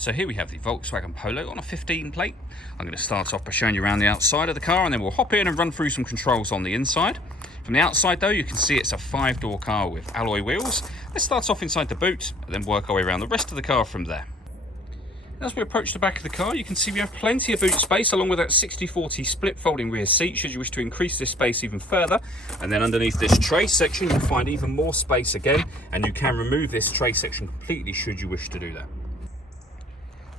So here we have the Volkswagen Polo on a 15 plate. I'm going to start off by showing you around the outside of the car, and then we'll hop in and run through some controls on the inside. From the outside though, you can see it's a 5-door car with alloy wheels. Let's start off inside the boot and then work our way around the rest of the car from there. As we approach the back of the car, you can see we have plenty of boot space along with that 60/40 split folding rear seat should you wish to increase this space even further. And then underneath this tray section you'll find even more space again, and you can remove this tray section completely should you wish to do that.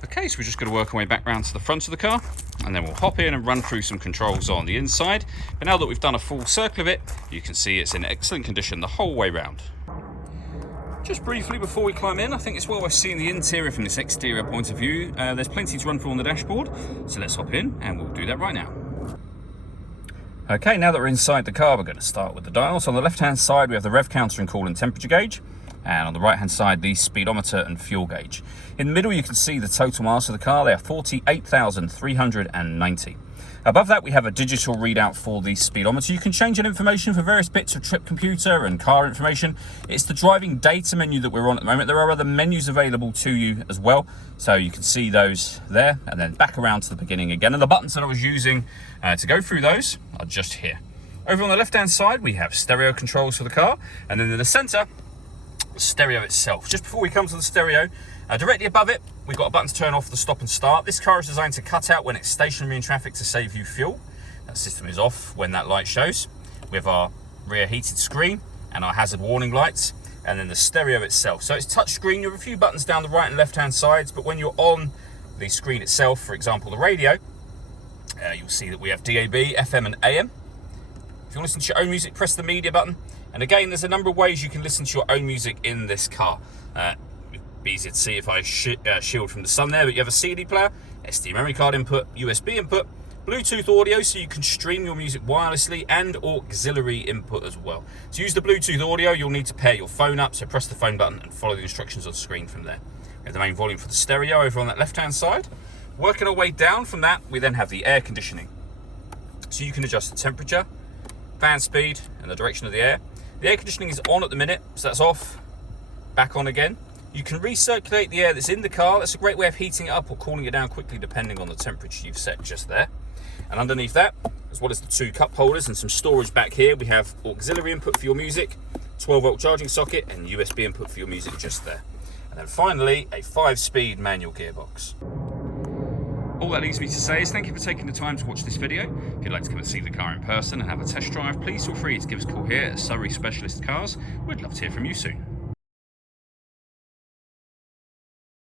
Okay, so we're just going to work our way back round to the front of the car, and then we'll hop in and run through some controls on the inside. But now that we've done a full circle of it, you can see it's in excellent condition the whole way round. Just briefly before we climb in, I think it's well worth seeing the interior from this exterior point of view. There's plenty to run through on the dashboard, so let's hop in and we'll do that right now. Okay, now that we're inside the car, we're going to start with the dials. On the left-hand side, we have the rev counter and coolant temperature gauge. And on the right hand side, the speedometer and fuel gauge. In the middle you can see the total miles of the car. They are 48,390. Above that we have a digital readout for the speedometer. You can change that information for various bits of trip computer and car information. It's the driving data menu that we're on at the moment. There are other menus available to you as well, so you can see those there, and then back around to the beginning again. And the buttons that I was using to go through those are just here. Over on the left hand side we have stereo controls for the car, and then in the center stereo itself. Just before we come to the stereo, directly above it we've got a button to turn off the stop and start. This car is designed to cut out when it's stationary in traffic to save you fuel. That system is off when that light shows. We have our rear heated screen and our hazard warning lights, and then the stereo itself. So it's touch screen. You have a few buttons down the right and left hand sides, but when you're on the screen itself, for example the radio, you'll see that we have DAB, FM and AM. If you want to listen to your own music, press the media button. And again, there's a number of ways you can listen to your own music in this car. It'd be easy to see if I shield from the sun there, but you have a CD player, SD memory card input, USB input, Bluetooth audio so you can stream your music wirelessly, and auxiliary input as well. To use the Bluetooth audio, you'll need to pair your phone up, so press the phone button and follow the instructions on the screen from there. We have the main volume for the stereo over on that left-hand side. Working our way down from that, we then have the air conditioning. So you can adjust the temperature, fan speed, and the direction of the air. The air conditioning is on at the minute, so that's off, back on again. You can recirculate the air that's in the car. That's a great way of heating it up or cooling it down quickly depending on the temperature you've set just there. And underneath that, as well as the 2 cup holders and some storage back here, we have auxiliary input for your music, 12-volt charging socket, and USB input for your music just there. And then finally, a 5-speed manual gearbox. All that leaves me to say is thank you for taking the time to watch this video. If you'd like to come and see the car in person and have a test drive, please feel free to give us a call here at Surrey Specialist Cars. We'd love to hear from you soon.